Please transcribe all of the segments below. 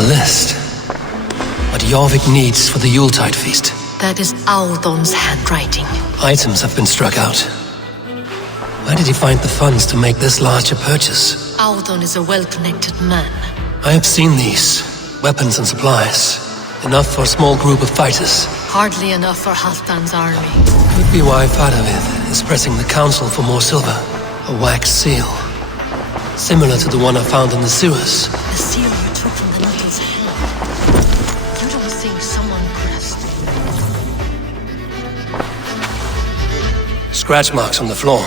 A list. What Jorvik needs for the Yuletide feast. That is Audon's handwriting. Items have been struck out. Where did he find the funds to make this larger purchase? Audon is a well-connected man. I have seen these. Weapons and supplies. Enough for a small group of fighters. Hardly enough for Halfdan's army. Could be why Fadavid is pressing the council for more silver. A wax seal. Similar to the one I found in the sewers. The seal you took from the Nuttle's hand. You don't think someone could have stolen? Scratch marks on the floor.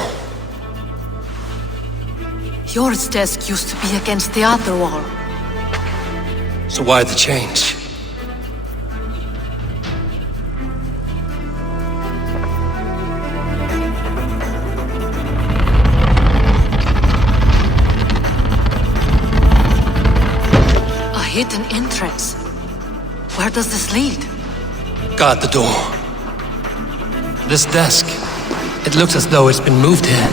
Yours desk used to be against the other wall. So why the change? A hidden entrance. Where does this lead? Guard the door. This desk. It looks as though it's been moved here.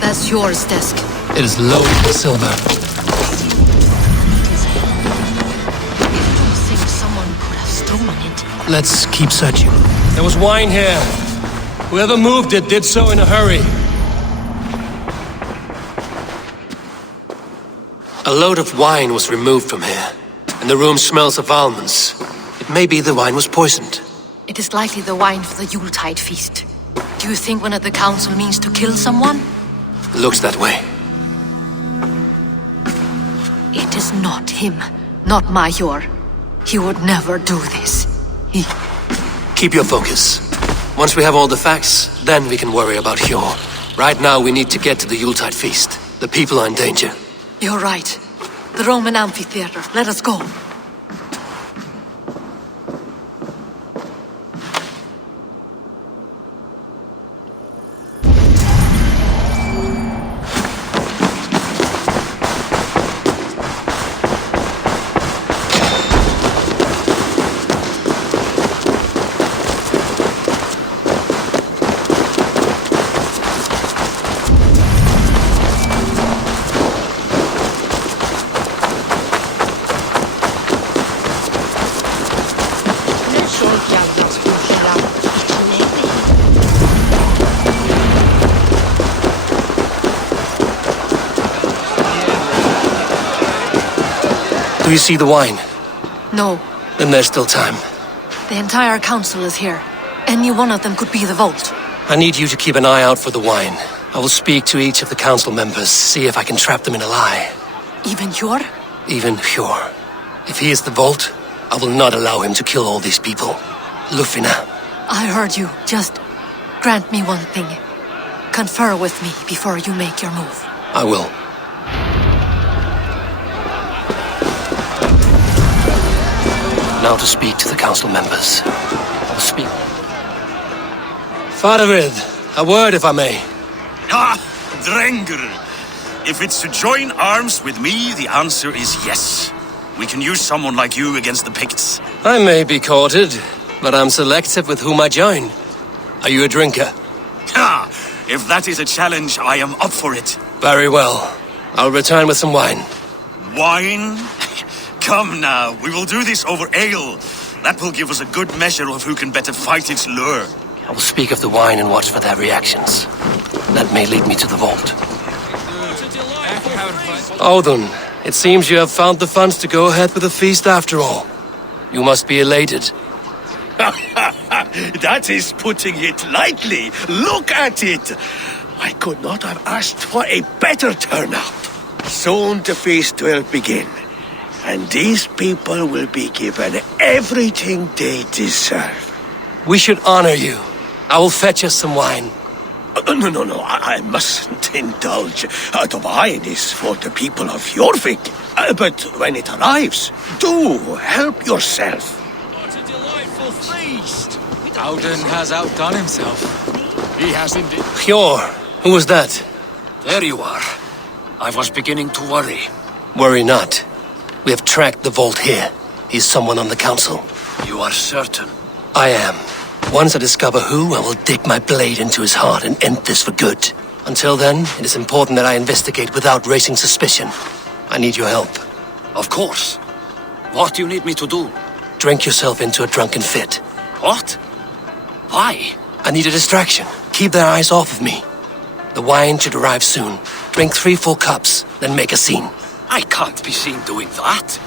That's yours desk. It is loaded with silver. I don't think someone could have stolen it. Let's keep searching. There was wine here. Whoever moved it did so in a hurry. A load of wine was removed from here, and the room smells of almonds. It may be the wine was poisoned. It is likely the wine for the Yuletide feast. Do you think one of the council means to kill someone? Looks that way. It is not him, not Major. He would never do this. Keep your focus. Once we have all the facts, then we can worry about Hjor. Right now we need to get to the Yuletide feast. The people are in danger. You're right. The Roman amphitheater. Let us go. Do you see the wine? No. Then there's still time. The entire council is here. Any one of them could be the vault. I need you to keep an eye out for the wine. I will speak to each of the council members, see if I can trap them in a lie. Even Hjor? Even Hjor. If he is the vault, I will not allow him to kill all these people. Lufina. I heard you. Just grant me one thing. Confer with me before you make your move. I will. Now to speak to the council members. I will speak. Fadavid, a word if I may. Ah, Drenger. If it's to join arms with me, the answer is yes. We can use someone like you against the Picts. I may be courted, but I'm selective with whom I join. Are you a drinker? Ha! If that is a challenge, I am up for it. Very well. I'll return with some wine. Wine? Come now, we will do this over ale. That will give us a good measure of who can better fight its lure. I will speak of the wine and watch for their reactions. That may lead me to the vault. Odin, it seems you have found the funds to go ahead with the feast after all. You must be elated. That is putting it lightly. Look at it. I could not have asked for a better turnout. Soon the feast will begin. And these people will be given everything they deserve. We should honor you. I will fetch us some wine. No, I mustn't indulge. The wine is for the people of Jorvik. But when it arrives, do help yourself. What a delightful feast! Odin has outdone himself. He has indeed. Hjor, who was that? There you are. I was beginning to worry. Worry not. We have tracked the vault here. He's someone on the council. You are certain? I am. Once I discover who, I will dig my blade into his heart and end this for good. Until then, it is important that I investigate without raising suspicion. I need your help. Of course. What do you need me to do? Drink yourself into a drunken fit. What? Why? I need a distraction. Keep their eyes off of me. The wine should arrive soon. Drink 3 full cups, then make a scene. I can't be seen doing that.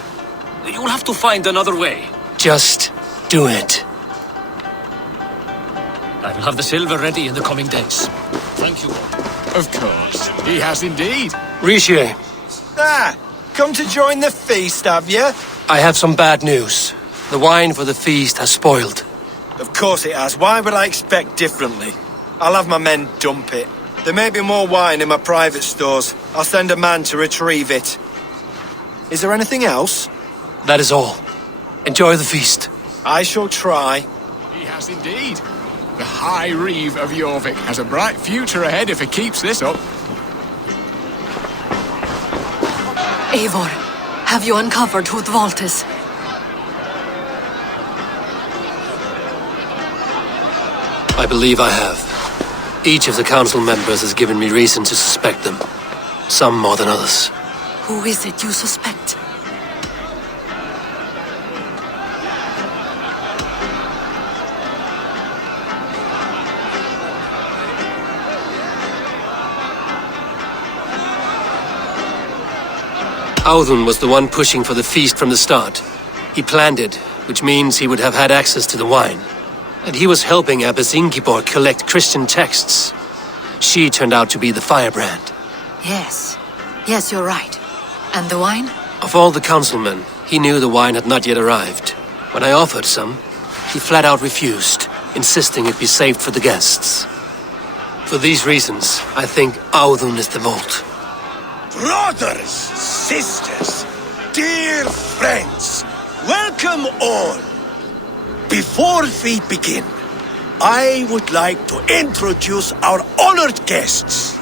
You'll have to find another way. Just do it. I will have the silver ready in the coming days. Thank you. Of course, he has indeed. Richier, Come to join the feast, have you? I have some bad news. The wine for the feast has spoiled. Of course it has. Why would I expect differently? I'll have my men dump it. There may be more wine in my private stores. I'll send a man to retrieve it. Is there anything else? That is all. Enjoy the feast. I shall try. He has indeed. The High Reeve of Jorvik has a bright future ahead if he keeps this up. Eivor, have you uncovered who the vault is? I believe I have. Each of the council members has given me reason to suspect them. Some more than others. Who is it you suspect? Audun was the one pushing for the feast from the start. He planned it, which means he would have had access to the wine. And he was helping Abbess Ingibor collect Christian texts. She turned out to be the firebrand. Yes. Yes, you're right. And the wine? Of all the councilmen, he knew the wine had not yet arrived. When I offered some, he flat out refused, insisting it be saved for the guests. For these reasons, I think Audun is the vault. Brothers, sisters, dear friends, welcome all. Before we begin, I would like to introduce our honored guests.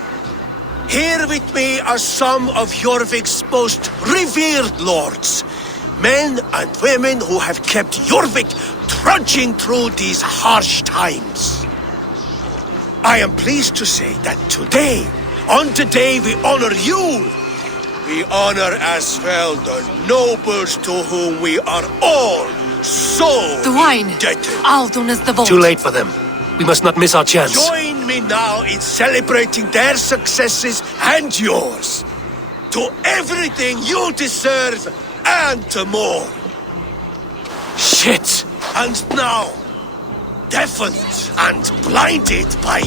Here with me are some of Jorvik's most revered lords, men and women who have kept Jorvik trudging through these harsh times. I am pleased to say that today, on the day we honor you, we honor as well the nobles to whom we are all so The wine! indebted. Audun is the vault. Too late for them. We must not miss our chance. Join me now in celebrating their successes and yours. To everything you deserve and to more. Shit! And now, deafened and blinded by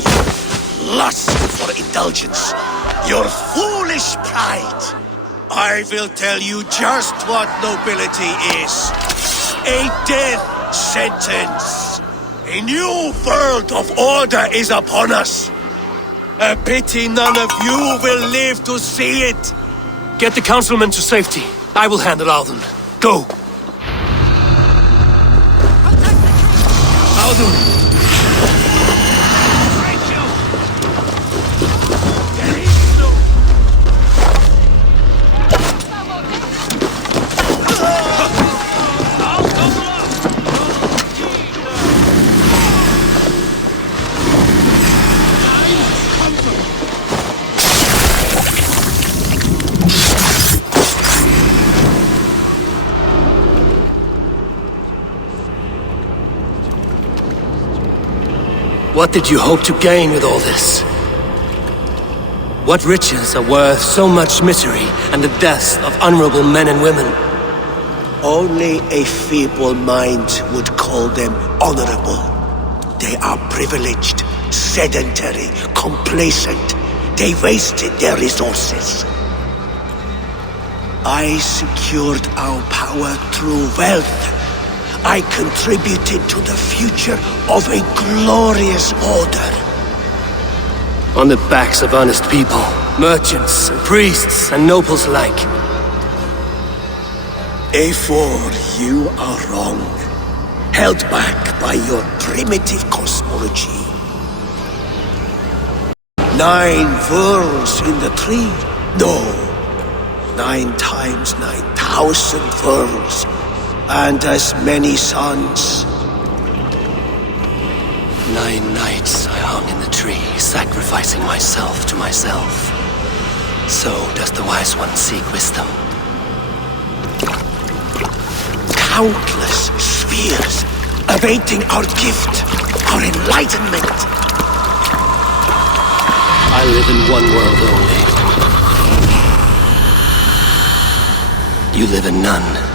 lust for indulgence, your foolish pride, I will tell you just what nobility is. A death sentence. A new world of order is upon us. A pity none of you will live to see it. Get the councilmen to safety. I will handle Audun. Go! Audun! What did you hope to gain with all this? What riches are worth so much misery and the deaths of honorable men and women? Only a feeble mind would call them honorable. They are privileged, sedentary, complacent. They wasted their resources. I secured our power through wealth. I contributed to the future of a glorious order. On the backs of honest people, merchants, and priests, and nobles alike. Eivor, you are wrong. Held back by your primitive cosmology. 9 worlds in the tree? No. 9 times 9,000 worlds. And as many suns. 9 nights I hung in the tree, sacrificing myself to myself. So does the wise one seek wisdom. countless spheres, awaiting our gift, our enlightenment. I live in one world only. You live in none.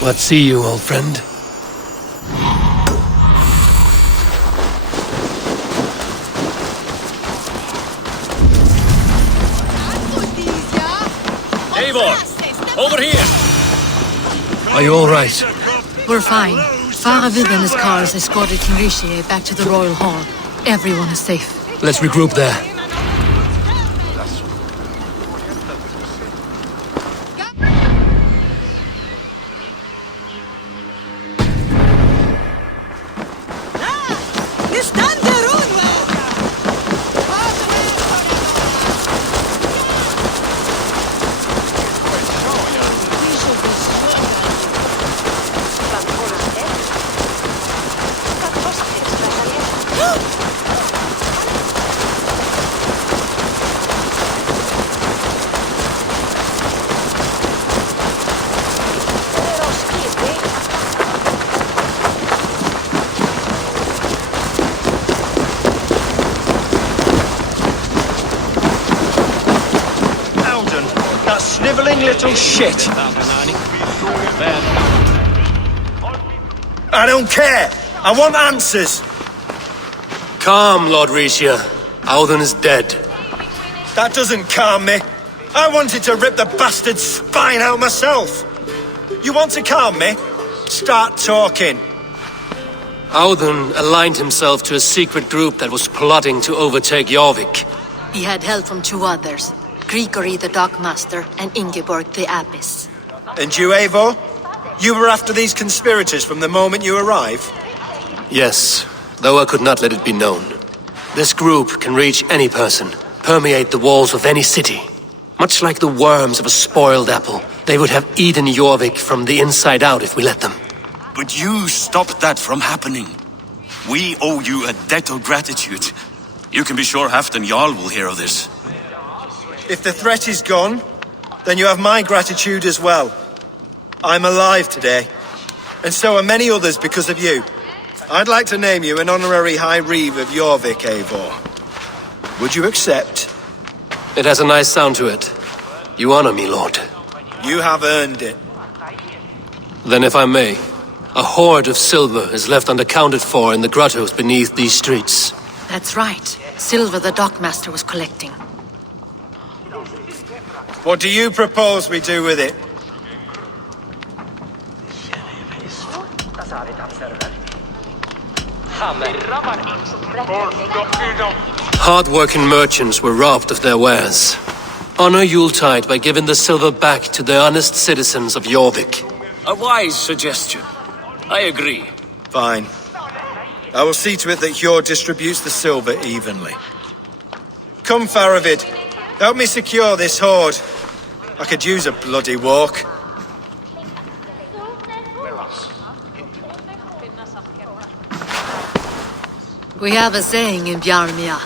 What see you, old friend? Eivor, over here! Are you all right? We're fine. Faravid and his cars escorted King Aelfred back to the Royal Hall. Everyone is safe. Let's regroup there. Snivelling little shit. I don't care. I want answers. Calm, Lord Mercia. Auden is dead. That doesn't calm me. I wanted to rip the bastard's spine out myself. You want to calm me? Start talking. Auden aligned himself to a secret group that was plotting to overtake Jorvik. He had help from two others. Grigory the Dockmaster and Ingeborg the Abbess. And you, Eivor? You were after these conspirators from the moment you arrived? Yes, though I could not let it be known. This group can reach any person, permeate the walls of any city. Much like the worms of a spoiled apple, they would have eaten Jorvik from the inside out if we let them. But you stopped that from happening. We owe you a debt of gratitude. You can be sure Halfdan Jarl will hear of this. If the threat is gone, then you have my gratitude as well. I'm alive today, and so are many others because of you. I'd like to name you an honorary High Reeve of Jorvik, Eivor. Would you accept? It has a nice sound to it. You honor me, Lord. You have earned it. Then if I may, a hoard of silver is left unaccounted for in the grottos beneath these streets. That's right. Silver the dockmaster was collecting. What do you propose we do with it? Hard-working merchants were robbed of their wares. Honor Yuletide by giving the silver back to the honest citizens of Jorvik. A wise suggestion. I agree. Fine. I will see to it that Hjord distributes the silver evenly. Come, Faravid. Help me secure this hoard. I could use a bloody walk. We have a saying in Bjarmia.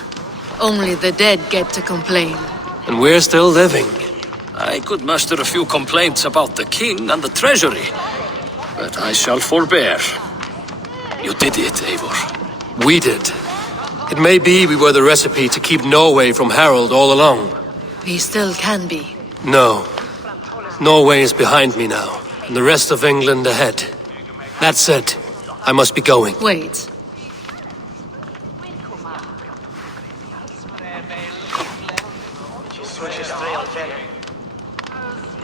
Only the dead get to complain. And we're still living. I could muster a few complaints about the king and the treasury, but I shall forbear. You did it, Eivor. We did. It may be we were the recipe to keep Norway from Harold all along. We still can be. No. Norway is behind me now, and the rest of England ahead. That said, I must be going. Wait.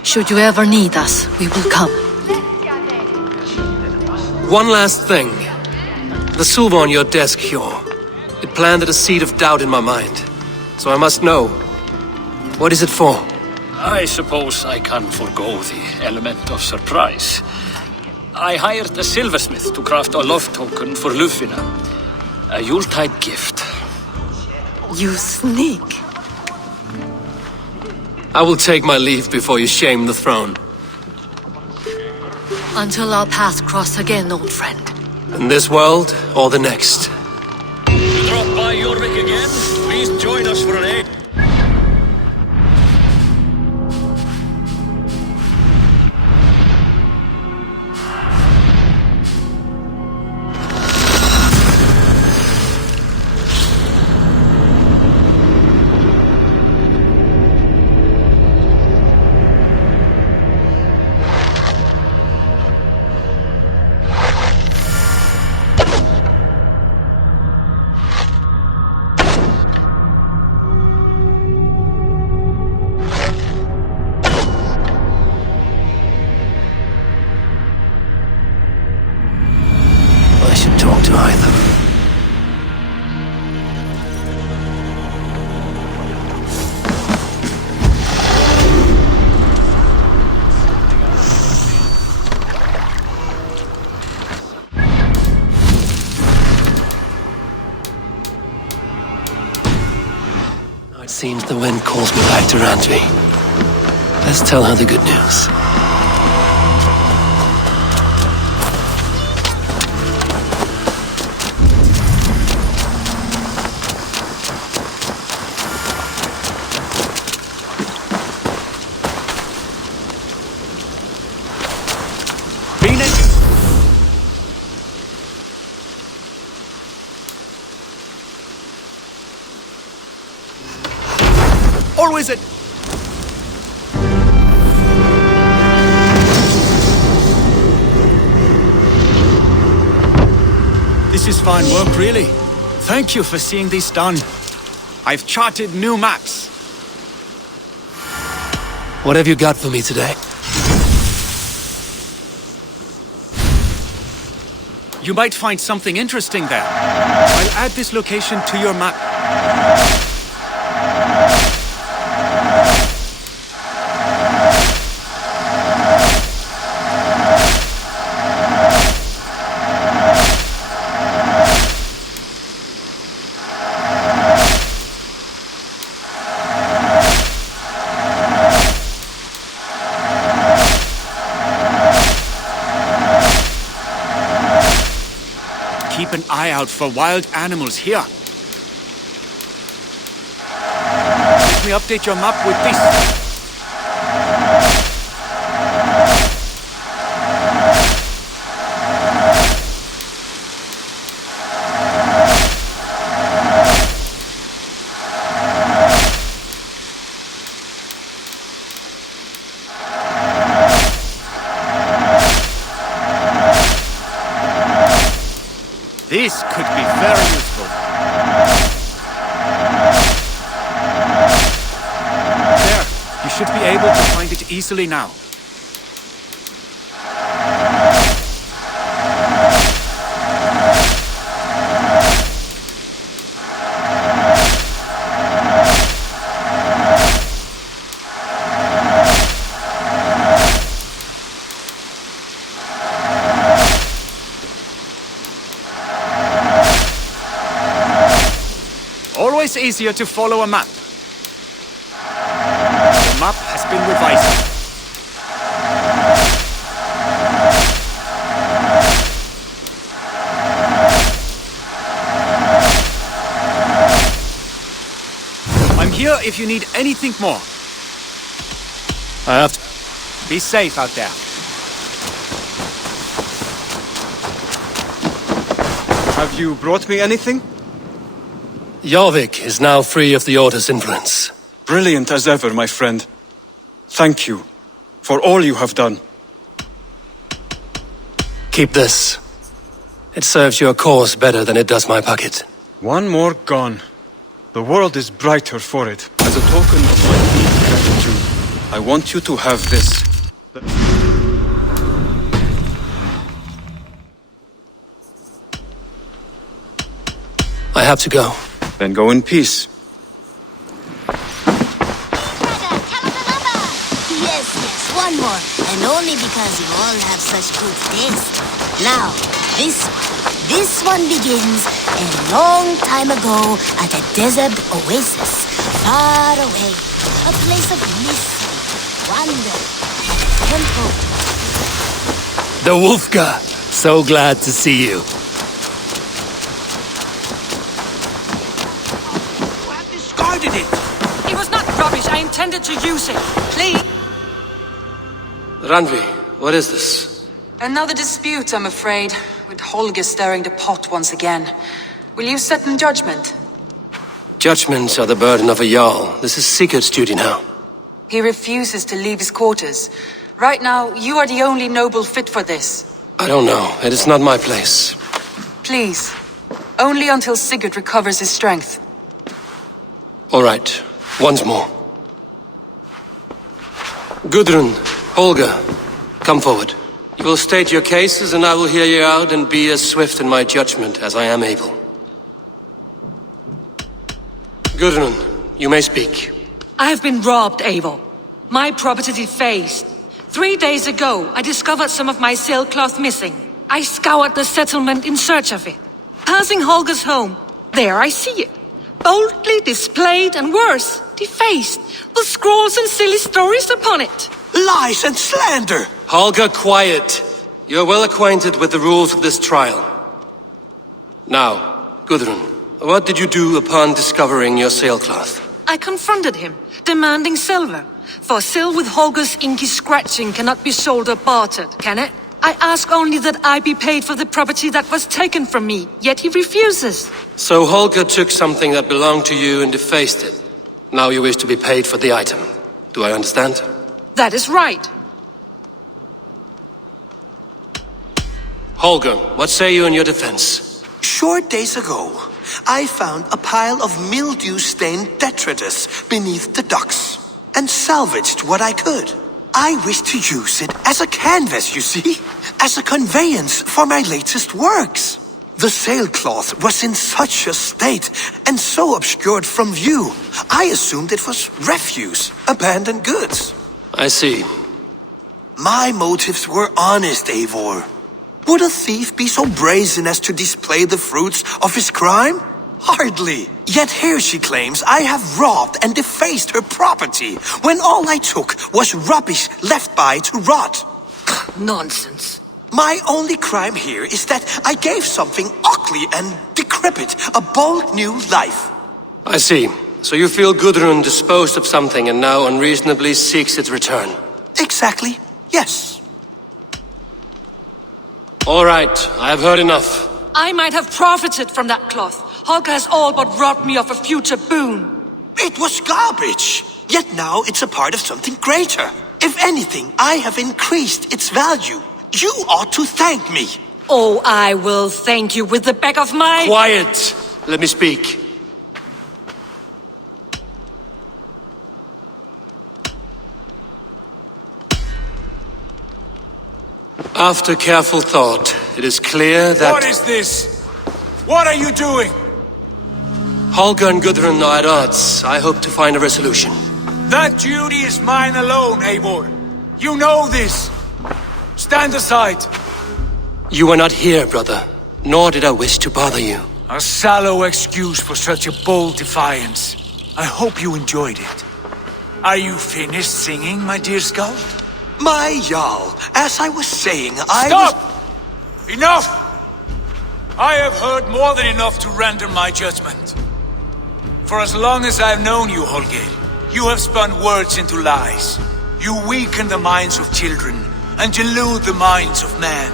Should you ever need us, we will come. One last thing. The silver on your desk, Hjor. It planted a seed of doubt in my mind. So I must know. What is it for? I suppose I can forgo the element of surprise. I hired a silversmith to craft a love token for Lufina. A Yuletide gift. You sneak. I will take my leave before you shame the throne. Until our paths cross again, old friend. In this world, or the next. You drop by Jorvik again? Please join us for an aid. I should talk to Eivor. It seems the wind calls me back to Randvi. Let's tell her the good news. Or is it? This is fine work, really. Thank you for seeing this done. I've charted new maps. What have you got for me today? You might find something interesting there. I'll add this location to your map. Keep an eye out for wild animals here. Let me update your map with this. This could be very useful. There, you should be able to find it easily now. Always easier to follow a map. The map has been revised. I'm here if you need anything more. I have to... Be safe out there. Have you brought me anything? Jorvik is now free of the Order's influence. Brilliant as ever, my friend. Thank you for all you have done. Keep this. It serves your cause better than it does my pocket. One more gone. The world is brighter for it. As a token of my deep gratitude, I want you to have this. I have to go. Then go in peace. Yes, one more. And only because you all have such good taste. Now, this one begins a long time ago at a desert oasis, far away. A place of mystery, wonder, and a temple. The Wolfka! So glad to see you. It was not rubbish. I intended to use it. Please. Randvi, what is this? Another dispute, I'm afraid, with Holger stirring the pot once again. Will you set in judgment? Judgments are the burden of a Jarl. This is Sigurd's duty now. He refuses to leave his quarters. Right now, you are the only noble fit for this. I don't know. It is not my place. Please. Only until Sigurd recovers his strength. All right. Once more. Gudrun, Holger, come forward. You will state your cases and I will hear you out and be as swift in my judgment as I am able. Gudrun, you may speak. I have been robbed, Eivor. My property defaced. 3 days ago, I discovered some of my sailcloth missing. I scoured the settlement in search of it. Passing Holger's home, there I see it. Boldly displayed and worse, defaced, with scrawls and silly stories upon it. Lies and slander! Holger, quiet. You're well acquainted with the rules of this trial. Now, Gudrun, what did you do upon discovering your sailcloth? I confronted him, demanding silver. For silver with Holger's inky scratching cannot be sold or bartered, can it? I ask only that I be paid for the property that was taken from me, yet he refuses. So Holger took something that belonged to you and defaced it. Now you wish to be paid for the item. Do I understand? That is right. Holger, what say you in your defense? Short days ago, I found a pile of mildew-stained detritus beneath the docks, and salvaged what I could. I wish to use it as a canvas, you see? As a conveyance for my latest works. The sailcloth was in such a state, and so obscured from view, I assumed it was refuse, abandoned goods. I see. My motives were honest, Eivor. Would a thief be so brazen as to display the fruits of his crime? Hardly. Yet here she claims I have robbed and defaced her property, when all I took was rubbish left by to rot. Nonsense. My only crime here is that I gave something ugly and decrepit a bold new life. I see. So you feel Gudrun disposed of something and now unreasonably seeks its return? Exactly, yes. All right, I have heard enough. I might have profited from that cloth. Holger has all but robbed me of a future boon. It was garbage. Yet now it's a part of something greater. If anything, I have increased its value. You ought to thank me. Oh, I will thank you with the back of my... Quiet! Let me speak. After careful thought, it is clear that... What is this? What are you doing? Holger and Gudrun are at odds. I hope to find a resolution. That duty is mine alone, Eivor. You know this. Stand aside. You were not here, brother. Nor did I wish to bother you. A sallow excuse for such a bold defiance. I hope you enjoyed it. Are you finished singing, my dear Skald? My Jarl, as I was saying, Stop! Enough! I have heard more than enough to render my judgment. For as long as I've known you, Holger, you have spun words into lies. You weaken the minds of children and delude the minds of men.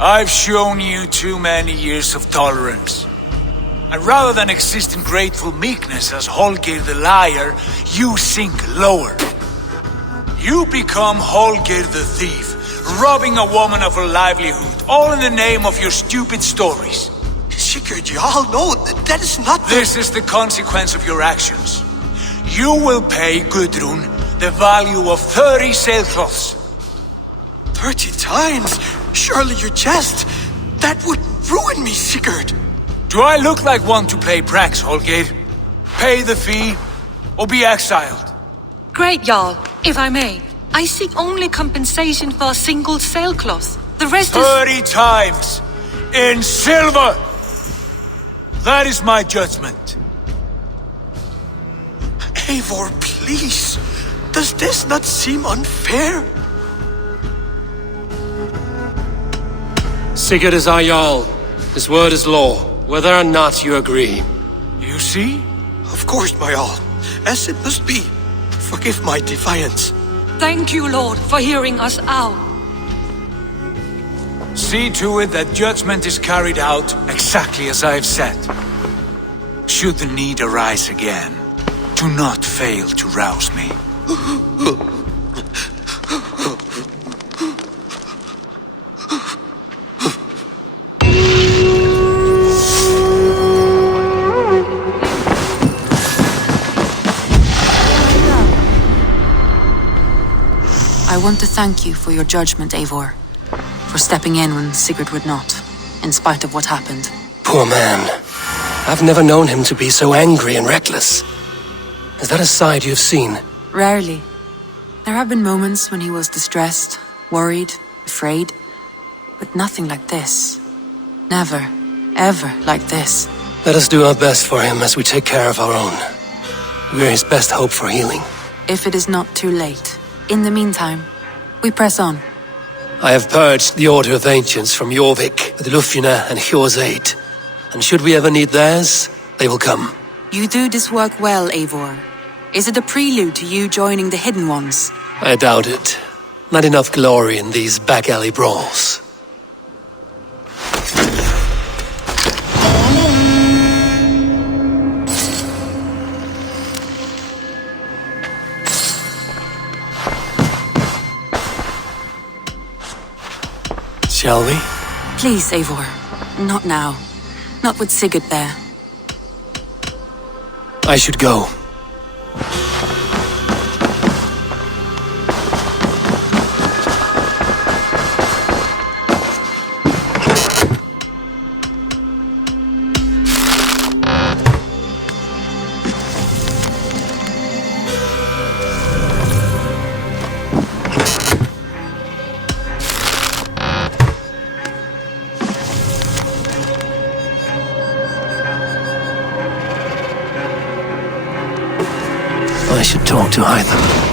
I've shown you too many years of tolerance. And rather than exist in grateful meekness as Holger the liar, you sink lower. You become Holger the thief, robbing a woman of her livelihood, all in the name of your stupid stories. Sigurd, Jarl, no, that is not the... This is the consequence of your actions. You will pay Gudrun the value of 30 sailcloths. 30 times? Surely you jest. That would ruin me, Sigurd. Do I look like one to play pranks, Holger? Pay the fee, or be exiled. Great, Jarl. If I may, I seek only compensation for a single sailcloth. The rest is... 30 times! In silver! That is my judgment. Eivor, please. Does this not seem unfair? Sigurd is our Jarl. His word is law, whether or not you agree. You see? Of course, my Jarl. As it must be. Forgive my defiance. Thank you, Lord, for hearing us out. See to it that judgment is carried out exactly as I have said. Should the need arise again, do not fail to rouse me. I want to thank you for your judgment, Eivor. For stepping in when Sigurd would not, in spite of what happened. Poor man. I've never known him to be so angry and reckless. Is that a side you've seen? Rarely. There have been moments when he was distressed, worried, afraid. But nothing like this. Never, ever like this. Let us do our best for him as we take care of our own. We're his best hope for healing. If it is not too late. In the meantime, we press on. I have purged the Order of Ancients from Jorvik with Lufina and Hjor's aid. And should we ever need theirs, they will come. You do this work well, Eivor. Is it a prelude to you joining the Hidden Ones? I doubt it. Not enough glory in these back-alley brawls. Shall we? Please, Eivor. Not now. Not with Sigurd there. I should go. I should talk to Eivor.